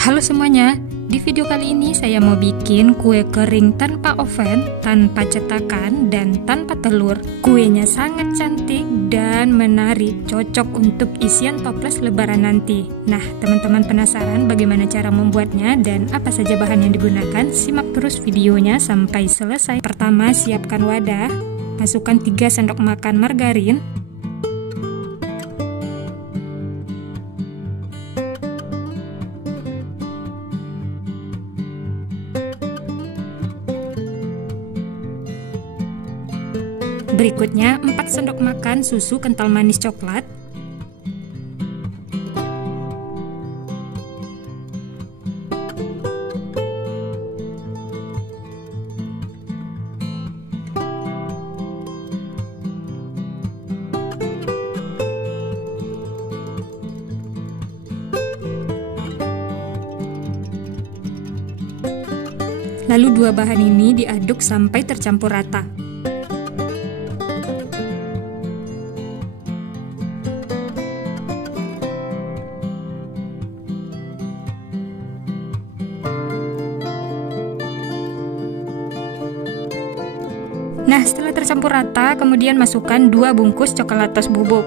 Halo semuanya, di video kali ini saya mau bikin kue kering tanpa oven, tanpa cetakan, dan tanpa telur. Kuenya sangat cantik dan menarik, cocok untuk isian toples lebaran nanti. Nah, teman-teman penasaran bagaimana cara membuatnya dan apa saja bahan yang digunakan? Simak terus videonya sampai selesai. Pertama, siapkan wadah, masukkan 3 sendok makan margarin, berikutnya 4 sendok makan susu kental manis coklat, lalu 2 bahan ini diaduk sampai tercampur rata. Nah, setelah tercampur rata, kemudian masukkan 2 bungkus coklatos bubuk.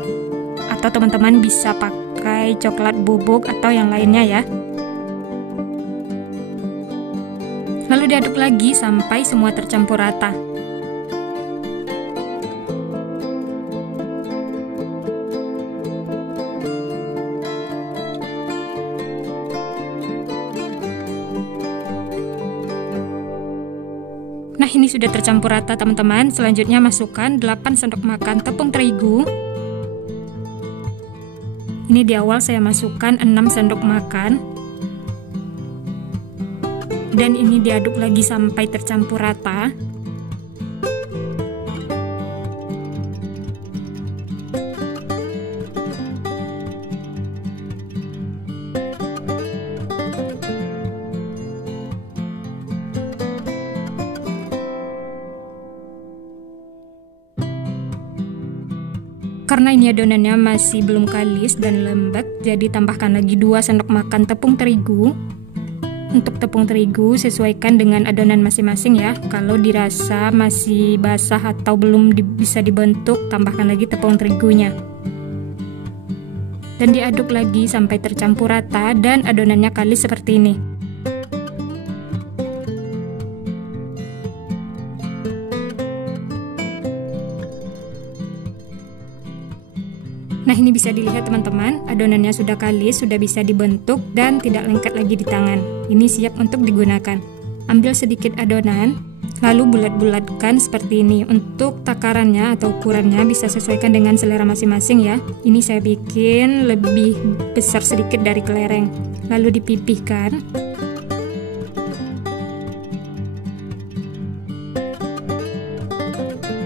Atau teman-teman bisa pakai coklat bubuk atau yang lainnya ya. Lalu diaduk lagi sampai semua tercampur rata. Nah, ini sudah tercampur rata teman-teman. Selanjutnya masukkan 8 sendok makan tepung terigu. Ini di awal saya masukkan 6 sendok makan. Dan ini diaduk lagi sampai tercampur rata. Karena ini adonannya masih belum kalis dan lembek, jadi tambahkan lagi 2 sendok makan tepung terigu. Untuk tepung terigu sesuaikan dengan adonan masing-masing ya. Kalau dirasa masih basah atau belum bisa dibentuk, tambahkan lagi tepung terigunya. Dan diaduk lagi sampai tercampur rata dan adonannya kalis seperti ini. Nah, ini bisa dilihat teman-teman, adonannya sudah kalis, sudah bisa dibentuk dan tidak lengket lagi di tangan. Ini siap untuk digunakan. Ambil sedikit adonan, lalu bulat-bulatkan seperti ini. Untuk takarannya atau ukurannya bisa sesuaikan dengan selera masing-masing ya. Ini saya bikin lebih besar sedikit dari kelereng. Lalu dipipihkan.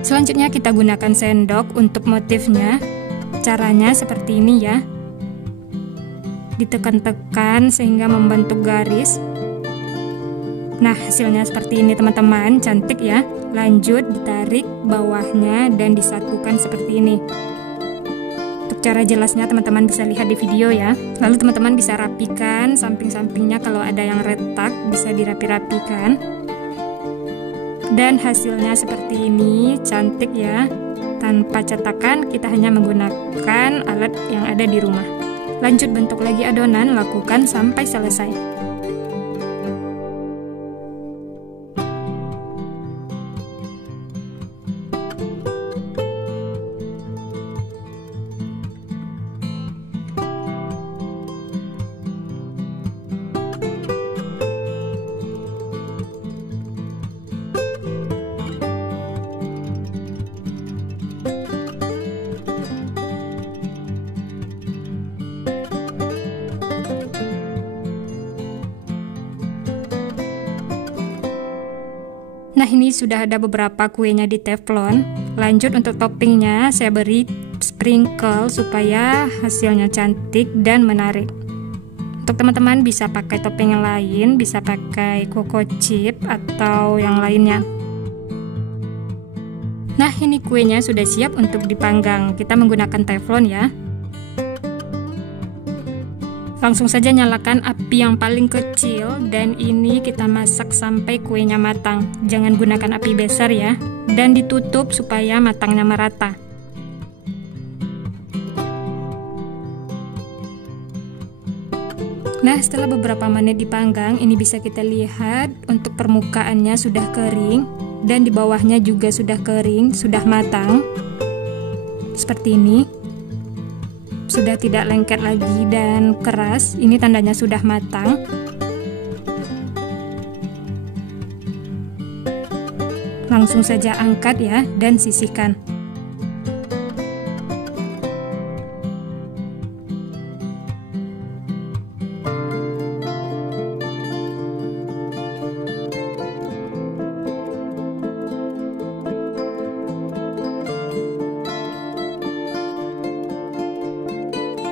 Selanjutnya kita gunakan sendok untuk motifnya. Caranya seperti ini ya, ditekan-tekan sehingga membentuk garis. Nah, hasilnya seperti ini teman-teman, cantik ya. Lanjut ditarik bawahnya dan disatukan seperti ini. Untuk cara jelasnya teman-teman bisa lihat di video ya. Lalu teman-teman bisa rapikan samping-sampingnya, kalau ada yang retak bisa dirapi-rapikan. Dan hasilnya seperti ini, cantik ya. Tanpa cetakan, kita hanya menggunakan alat yang ada di rumah. Lanjut bentuk lagi adonan, lakukan sampai selesai. Nah, ini sudah ada beberapa kuenya di teflon. Lanjut untuk toppingnya saya beri sprinkle supaya hasilnya cantik dan menarik. Untuk teman-teman bisa pakai topping yang lain, bisa pakai coco chip atau yang lainnya. Nah, ini kuenya sudah siap untuk dipanggang. Kita menggunakan teflon ya. Langsung saja nyalakan api yang paling kecil dan ini kita masak sampai kuenya matang. Jangan gunakan api besar ya, dan ditutup supaya matangnya merata. Nah, setelah beberapa menit dipanggang, ini bisa kita lihat untuk permukaannya sudah kering dan di bawahnya juga sudah kering, sudah matang. Seperti ini. Sudah tidak lengket lagi dan keras. Ini tandanya sudah matang. Langsung saja angkat ya dan sisihkan.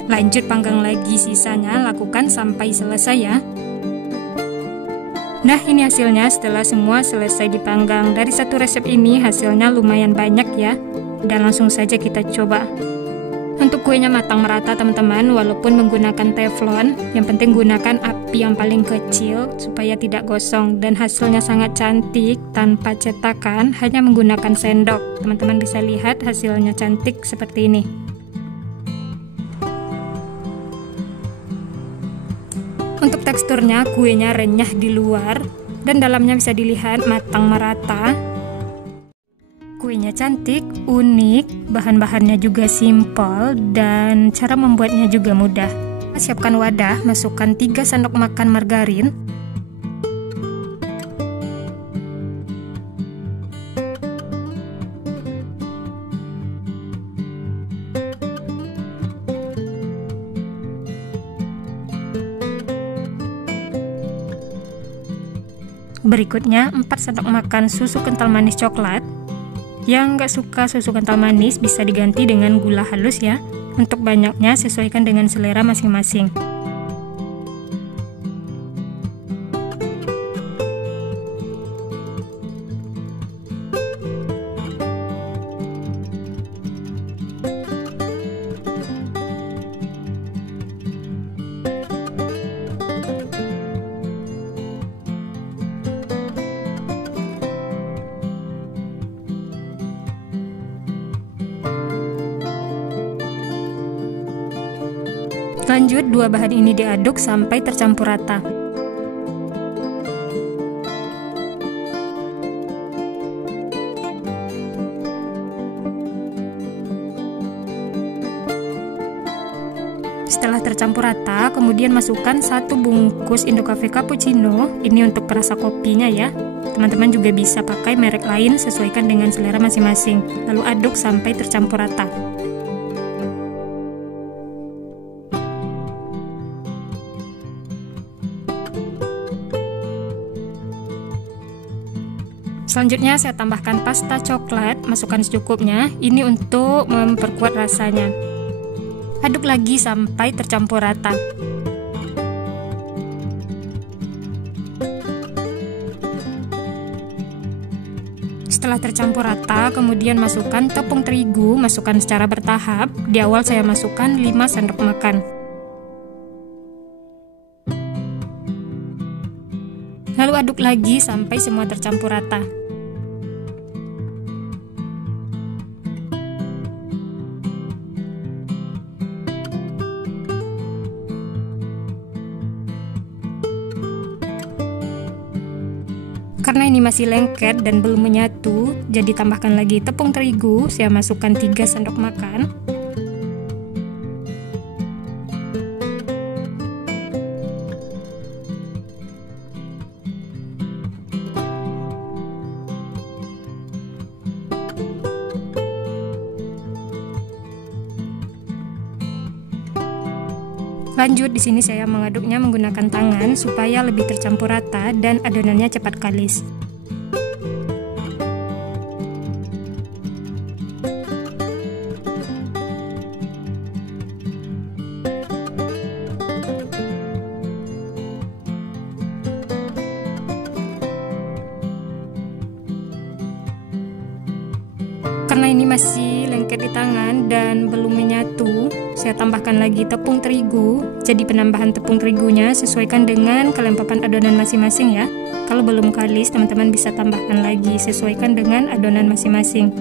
Lanjut panggang lagi sisanya, lakukan sampai selesai ya. Nah, ini hasilnya setelah semua selesai dipanggang. Dari satu resep ini hasilnya lumayan banyak ya. Dan langsung saja kita coba. Untuk kuenya matang merata teman-teman, walaupun menggunakan teflon, yang penting gunakan api yang paling kecil supaya tidak gosong. Dan hasilnya sangat cantik tanpa cetakan, hanya menggunakan sendok. Teman-teman bisa lihat hasilnya cantik seperti ini. Untuk teksturnya, kuenya renyah di luar dan dalamnya bisa dilihat matang merata. Kuenya cantik, unik, bahan-bahannya juga simpel dan cara membuatnya juga mudah. Siapkan wadah, masukkan 3 sendok makan margarin. Berikutnya 4 sendok makan susu kental manis coklat. Yang nggak suka susu kental manis bisa diganti dengan gula halus ya. Untuk banyaknya sesuaikan dengan selera masing-masing. Lanjut, 2 bahan ini diaduk sampai tercampur rata. Setelah tercampur rata, kemudian masukkan 1 bungkus Indocafe Cappuccino. Ini untuk perasa kopinya ya. Teman-teman juga bisa pakai merek lain, sesuaikan dengan selera masing-masing. Lalu aduk sampai tercampur rata. Selanjutnya saya tambahkan pasta coklat, masukkan secukupnya. Ini untuk memperkuat rasanya. Aduk lagi sampai tercampur rata. Setelah tercampur rata, kemudian masukkan tepung terigu, masukkan secara bertahap. Di awal saya masukkan 5 sendok makan. Lalu aduk lagi sampai semua tercampur rata. Karena ini masih lengket dan belum menyatu, jadi tambahkan lagi tepung terigu. Saya masukkan 3 sendok makan. Lanjut, di sini saya mengaduknya menggunakan tangan supaya lebih tercampur rata dan adonannya cepat kalis. Karena ini masih lengket lengket di tangan dan belum menyatu, saya tambahkan lagi tepung terigu. Jadi penambahan tepung terigunya sesuaikan dengan kelembapan adonan masing-masing ya. Kalau belum kalis, teman-teman bisa tambahkan lagi, sesuaikan dengan adonan masing-masing.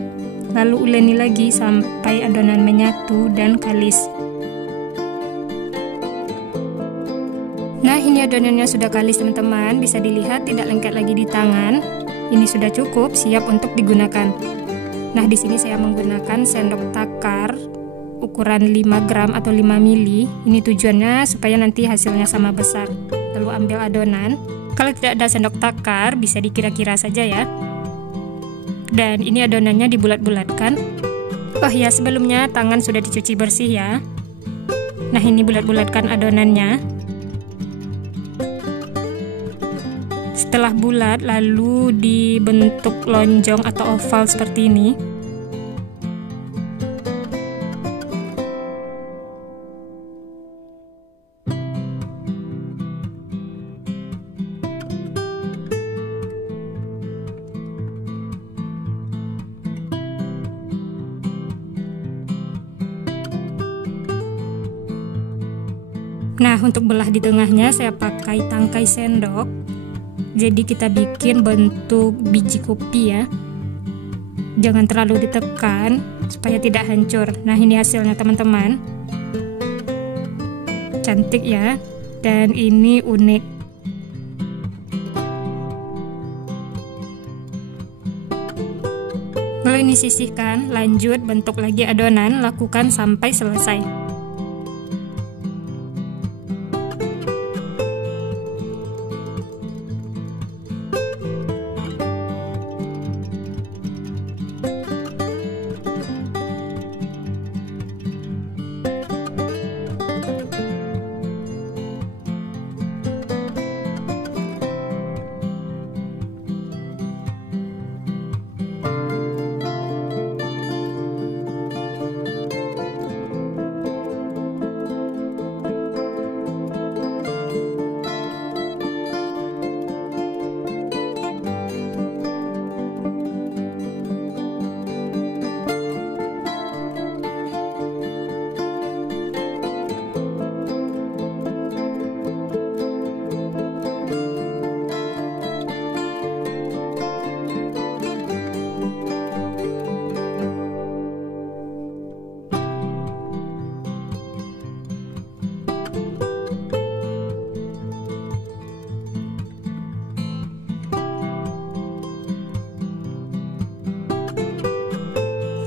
Lalu uleni lagi sampai adonan menyatu dan kalis. Nah, ini adonannya sudah kalis teman-teman, bisa dilihat tidak lengket lagi di tangan. Ini sudah cukup, siap untuk digunakan. Nah, di sini saya menggunakan sendok takar ukuran 5 gram atau 5 mili. Ini tujuannya supaya nanti hasilnya sama besar. Lalu ambil adonan. Kalau tidak ada sendok takar, bisa dikira-kira saja ya. Dan ini adonannya dibulat-bulatkan. Oh ya, sebelumnya tangan sudah dicuci bersih ya. Nah, ini bulat-bulatkan adonannya. Setelah bulat, lalu dibentuk lonjong atau oval seperti ini. Nah, untuk belah di tengahnya saya pakai tangkai sendok. Jadi kita bikin bentuk biji kopi ya. Jangan terlalu ditekan supaya tidak hancur. Nah, ini hasilnya teman-teman. Cantik ya. Dan ini unik. Kalau ini sisihkan, lanjut bentuk lagi adonan, lakukan sampai selesai.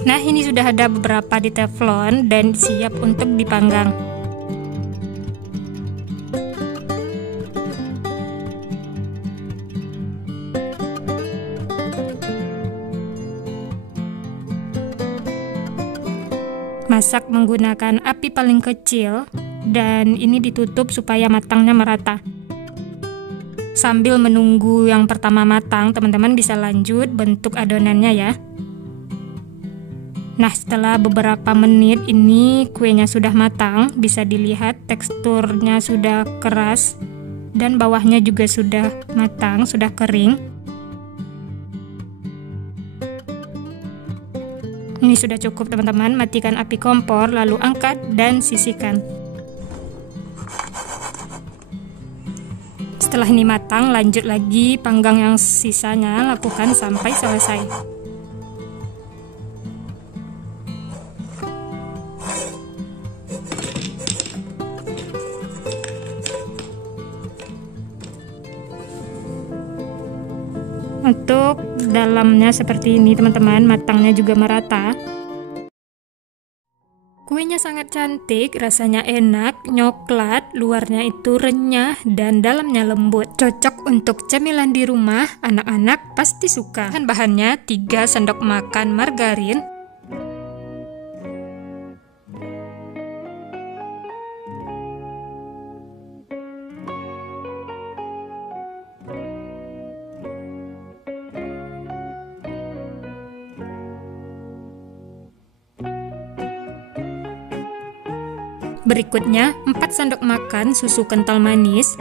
Nah, ini sudah ada beberapa di teflon dan siap untuk dipanggang. Masak menggunakan api paling kecil dan ini ditutup supaya matangnya merata. Sambil menunggu yang pertama matang, teman-teman bisa lanjut bentuk adonannya ya. Nah, setelah beberapa menit ini kuenya sudah matang, bisa dilihat teksturnya sudah keras dan bawahnya juga sudah matang, sudah kering. Ini sudah cukup teman-teman, matikan api kompor lalu angkat dan sisihkan. Setelah ini matang, lanjut lagi panggang yang sisanya, lakukan sampai selesai. Untuk dalamnya seperti ini teman-teman, matangnya juga merata. Kuenya sangat cantik, rasanya enak, nyoklat, luarnya itu renyah dan dalamnya lembut. Cocok untuk cemilan di rumah, anak-anak pasti suka. Bahan-bahannya 3 sendok makan margarin, berikutnya 4 sendok makan susu kental manis,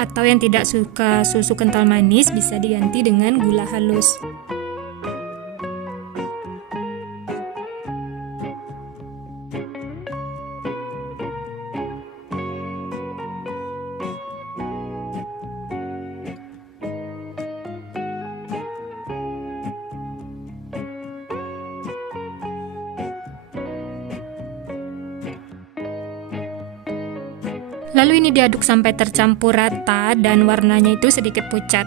atau yang tidak suka susu kental manis bisa diganti dengan gula halus. Lalu ini diaduk sampai tercampur rata dan warnanya itu sedikit pucat.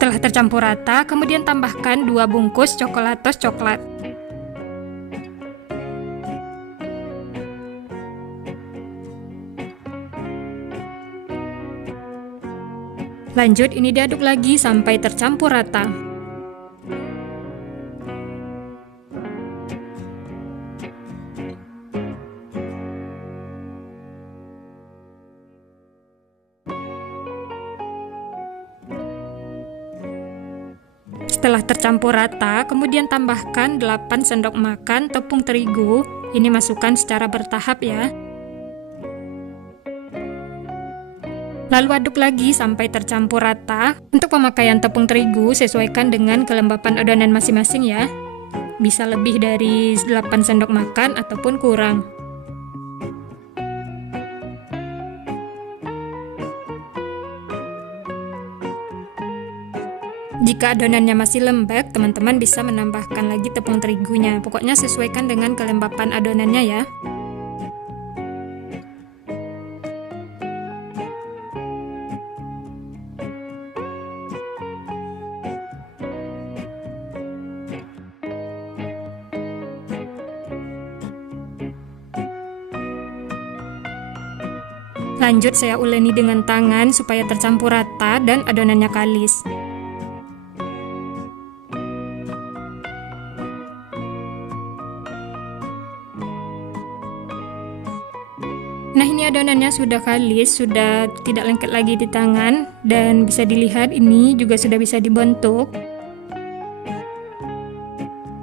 Setelah tercampur rata, kemudian tambahkan 2 bungkus coklatos coklat. Lanjut, ini diaduk lagi sampai tercampur rata. Setelah tercampur rata, kemudian tambahkan 8 sendok makan tepung terigu. Ini masukkan secara bertahap ya. Lalu aduk lagi sampai tercampur rata. Untuk pemakaian tepung terigu, sesuaikan dengan kelembapan adonan masing-masing ya. Bisa lebih dari 8 sendok makan ataupun kurang. Jika adonannya masih lembek, teman-teman bisa menambahkan lagi tepung terigunya. Pokoknya sesuaikan dengan kelembapan adonannya ya. Lanjut, saya uleni dengan tangan supaya tercampur rata dan adonannya kalis. Nah, ini adonannya sudah kalis, sudah tidak lengket lagi di tangan, dan bisa dilihat ini juga sudah bisa dibentuk.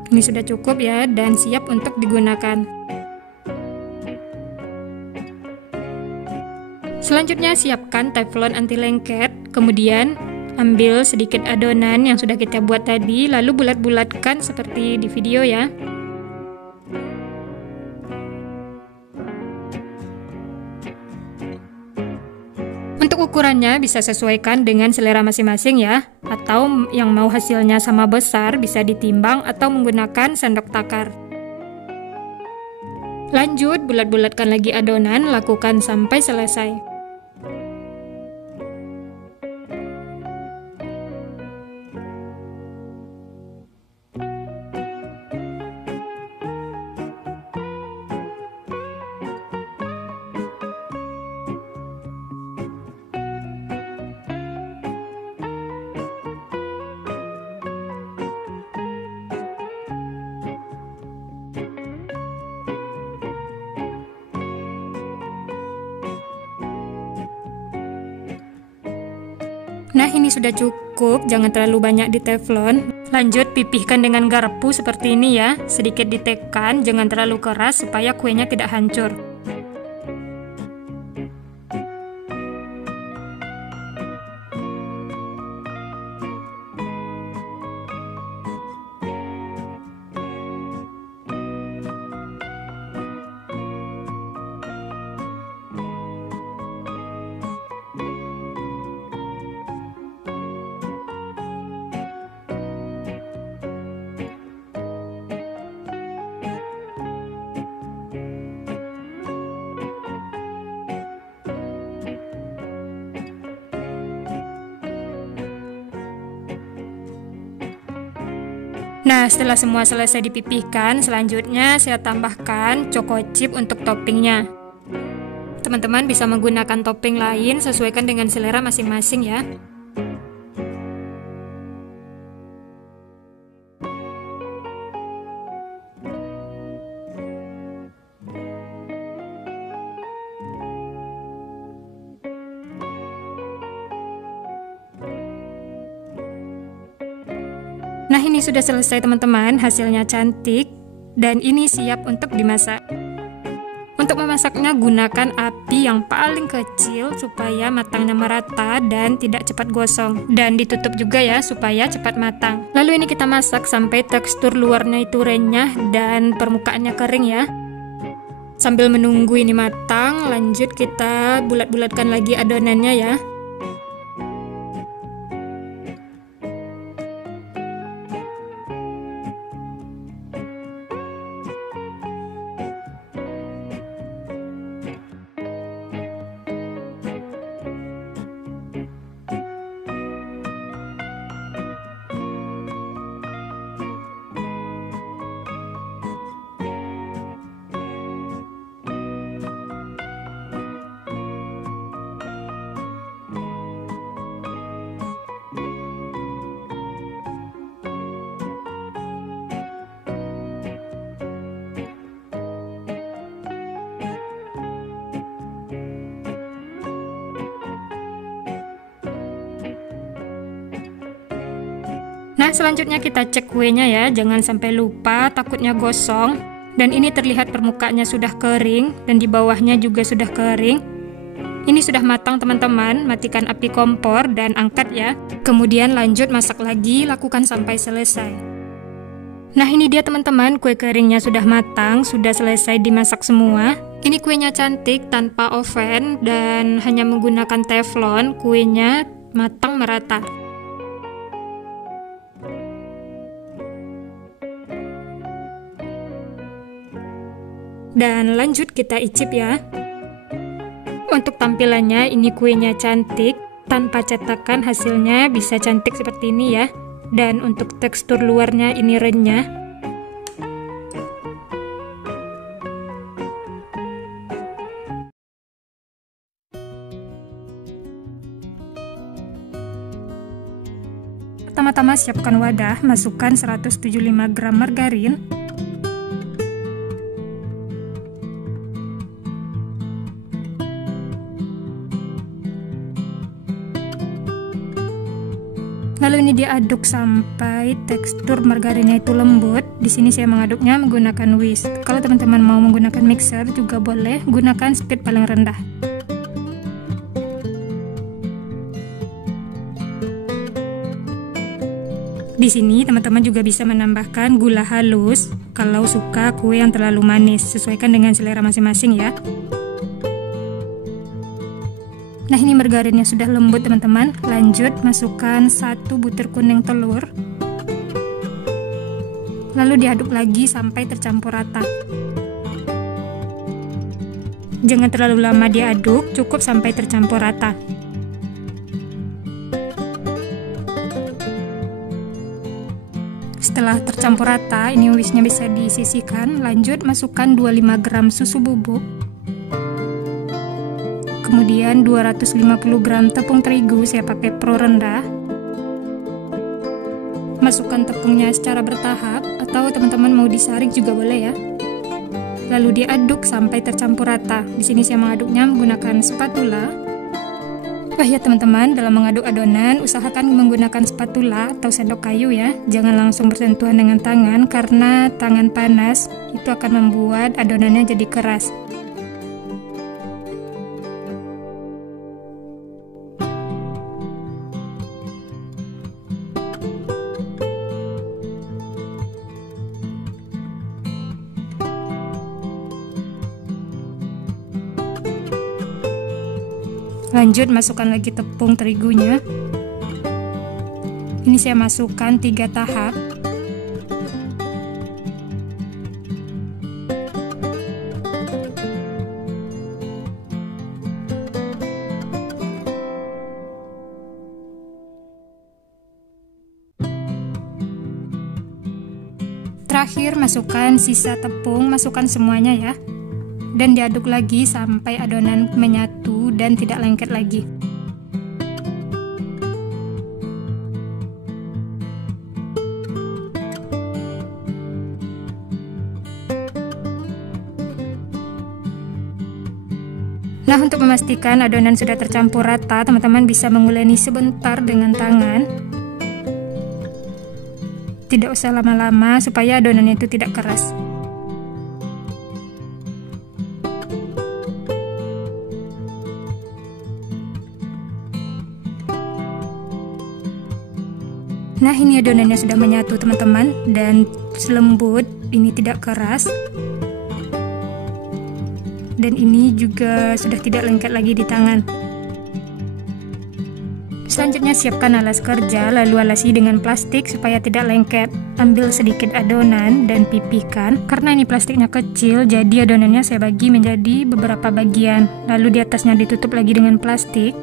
Ini sudah cukup ya, dan siap untuk digunakan. Selanjutnya siapkan teflon anti lengket, kemudian ambil sedikit adonan yang sudah kita buat tadi, lalu bulat-bulatkan seperti di video ya. Untuk ukurannya bisa sesuaikan dengan selera masing-masing ya, atau yang mau hasilnya sama besar bisa ditimbang atau menggunakan sendok takar. Lanjut, bulat-bulatkan lagi adonan, lakukan sampai selesai. Nah, ini sudah cukup, jangan terlalu banyak di teflon. Lanjut, pipihkan dengan garpu seperti ini ya. Sedikit ditekan, jangan terlalu keras supaya kuenya tidak hancur. Nah, setelah semua selesai dipipihkan, selanjutnya saya tambahkan choco chip untuk toppingnya. Teman-teman bisa menggunakan topping lain, sesuaikan dengan selera masing-masing ya. Nah, ini sudah selesai teman-teman, hasilnya cantik dan ini siap untuk dimasak. Untuk memasaknya gunakan api yang paling kecil supaya matangnya merata dan tidak cepat gosong. Dan ditutup juga ya supaya cepat matang. Lalu ini kita masak sampai tekstur luarnya itu renyah dan permukaannya kering ya. Sambil menunggu ini matang, lanjut kita bulat-bulatkan lagi adonannya ya. Nah, selanjutnya kita cek kuenya ya, jangan sampai lupa, takutnya gosong. Dan ini terlihat permukaannya sudah kering dan di bawahnya juga sudah kering. Ini sudah matang teman-teman, matikan api kompor dan angkat ya. Kemudian lanjut masak lagi, lakukan sampai selesai. Nah, ini dia teman-teman, kue keringnya sudah matang, sudah selesai dimasak semua. Ini kuenya cantik tanpa oven dan hanya menggunakan teflon, kuenya matang merata. Dan lanjut kita icip ya. Untuk tampilannya ini kuenya cantik, tanpa cetakan hasilnya bisa cantik seperti ini ya. Dan untuk tekstur luarnya ini renyah. Pertama-tama siapkan wadah, masukkan 175 gram margarin. Lalu ini diaduk sampai tekstur margarinnya itu lembut. Di sini saya mengaduknya menggunakan whisk. Kalau teman-teman mau menggunakan mixer juga boleh, gunakan speed paling rendah. Di sini teman-teman juga bisa menambahkan gula halus kalau suka kue yang terlalu manis, sesuaikan dengan selera masing-masing ya. Nah, ini margarinnya sudah lembut teman-teman. Lanjut masukkan 1 butir kuning telur. Lalu diaduk lagi sampai tercampur rata. Jangan terlalu lama diaduk, cukup sampai tercampur rata. Setelah tercampur rata, ini whisknya bisa disisihkan. Lanjut masukkan 25 gram susu bubuk. Kemudian 250 gram tepung terigu, saya pakai pro rendah. Masukkan tepungnya secara bertahap atau teman-teman mau disaring juga boleh ya. Lalu diaduk sampai tercampur rata. Di sini saya mengaduknya menggunakan spatula. Wah ya teman-teman, dalam mengaduk adonan usahakan menggunakan spatula atau sendok kayu ya. Jangan langsung bersentuhan dengan tangan karena tangan panas itu akan membuat adonannya jadi keras. Lanjut masukkan lagi tepung terigunya. Ini saya masukkan 3 tahap. Terakhir masukkan sisa tepung, masukkan semuanya ya. Dan diaduk lagi sampai adonan menyatu dan tidak lengket lagi. Nah, untuk memastikan adonan sudah tercampur rata, teman-teman bisa menguleni sebentar dengan tangan. Tidak usah lama-lama supaya adonannya itu tidak keras. Nah, ini adonannya sudah menyatu teman-teman, dan lembut, ini tidak keras. Dan ini juga sudah tidak lengket lagi di tangan. Selanjutnya siapkan alas kerja, lalu alasi dengan plastik supaya tidak lengket. Ambil sedikit adonan dan pipihkan. Karena ini plastiknya kecil, jadi adonannya saya bagi menjadi beberapa bagian. Lalu di atasnya ditutup lagi dengan plastik.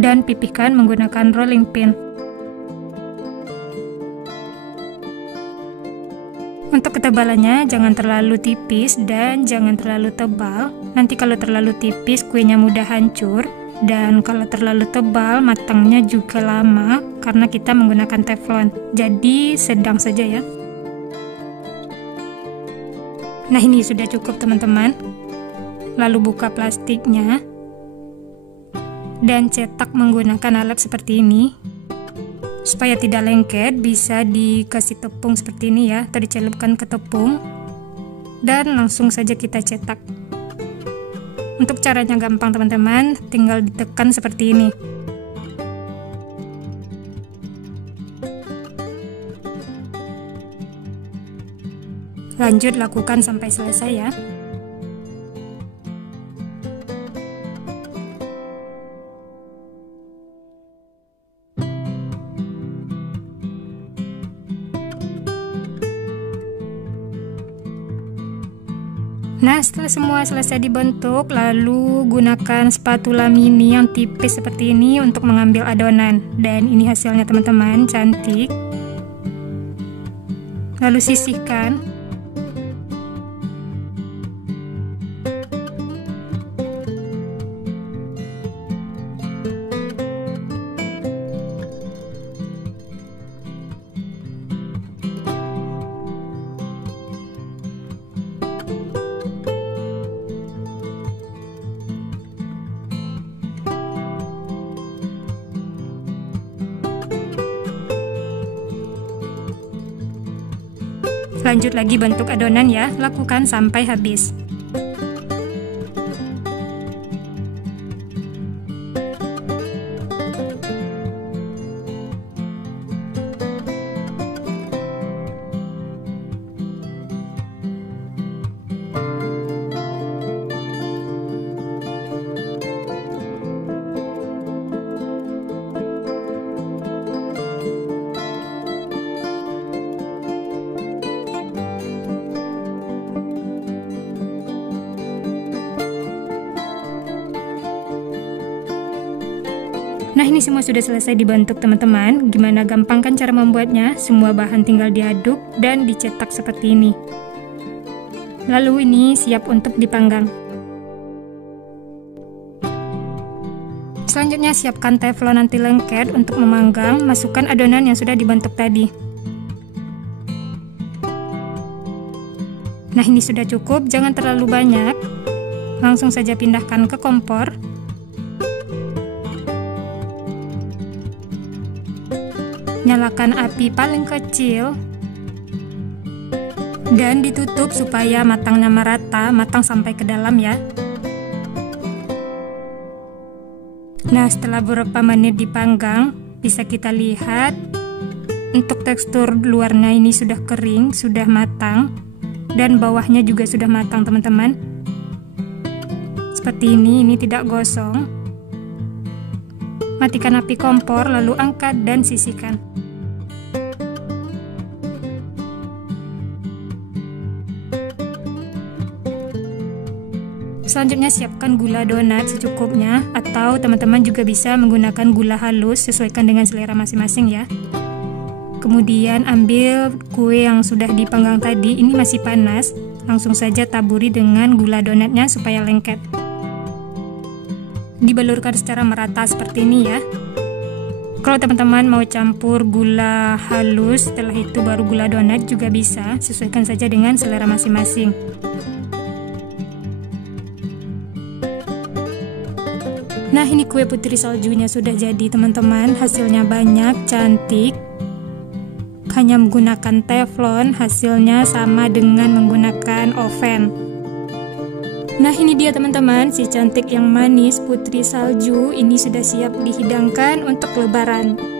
Dan pipihkan menggunakan rolling pin. Untuk ketebalannya jangan terlalu tipis dan jangan terlalu tebal. Nanti kalau terlalu tipis kuenya mudah hancur, dan kalau terlalu tebal matangnya juga lama karena kita menggunakan teflon. Jadi sedang saja ya. Nah, ini sudah cukup teman-teman. Lalu buka plastiknya dan cetak menggunakan alat seperti ini. Supaya tidak lengket, bisa dikasih tepung seperti ini ya, atau dicelupkan ke tepung dan langsung saja kita cetak. Untuk caranya gampang teman-teman, tinggal ditekan seperti ini. Lanjut lakukan sampai selesai ya. Nah, setelah semua selesai dibentuk, lalu gunakan spatula mini yang tipis seperti ini untuk mengambil adonan. Dan ini hasilnya teman-teman, cantik. Lalu sisihkan. Lanjut lagi bentuk adonan ya, lakukan sampai habis. Nah, ini semua sudah selesai dibentuk teman-teman. Gimana gampang kan cara membuatnya? Semua bahan tinggal diaduk dan dicetak seperti ini. Lalu ini siap untuk dipanggang. Selanjutnya siapkan teflon anti lengket untuk memanggang. Masukkan adonan yang sudah dibentuk tadi. Nah, ini sudah cukup, jangan terlalu banyak. Langsung saja pindahkan ke kompor. Nyalakan api paling kecil dan ditutup supaya matangnya merata, matang sampai ke dalam ya. Nah, setelah beberapa menit dipanggang, bisa kita lihat untuk tekstur luarnya ini sudah kering, sudah matang, dan bawahnya juga sudah matang teman-teman. Seperti ini tidak gosong. Matikan api kompor, lalu angkat dan sisihkan. Selanjutnya siapkan gula donat secukupnya, atau teman-teman juga bisa menggunakan gula halus, sesuaikan dengan selera masing-masing ya. Kemudian ambil kue yang sudah dipanggang tadi, ini masih panas, langsung saja taburi dengan gula donatnya supaya lengket. Dibalurkan secara merata seperti ini ya. Kalau teman-teman mau campur gula halus, setelah itu baru gula donat juga bisa, sesuaikan saja dengan selera masing-masing. Nah, ini kue putri saljunya sudah jadi teman-teman, hasilnya banyak, cantik. Hanya menggunakan teflon, hasilnya sama dengan menggunakan oven. Nah, ini dia teman-teman, si cantik yang manis putri salju ini sudah siap dihidangkan untuk lebaran.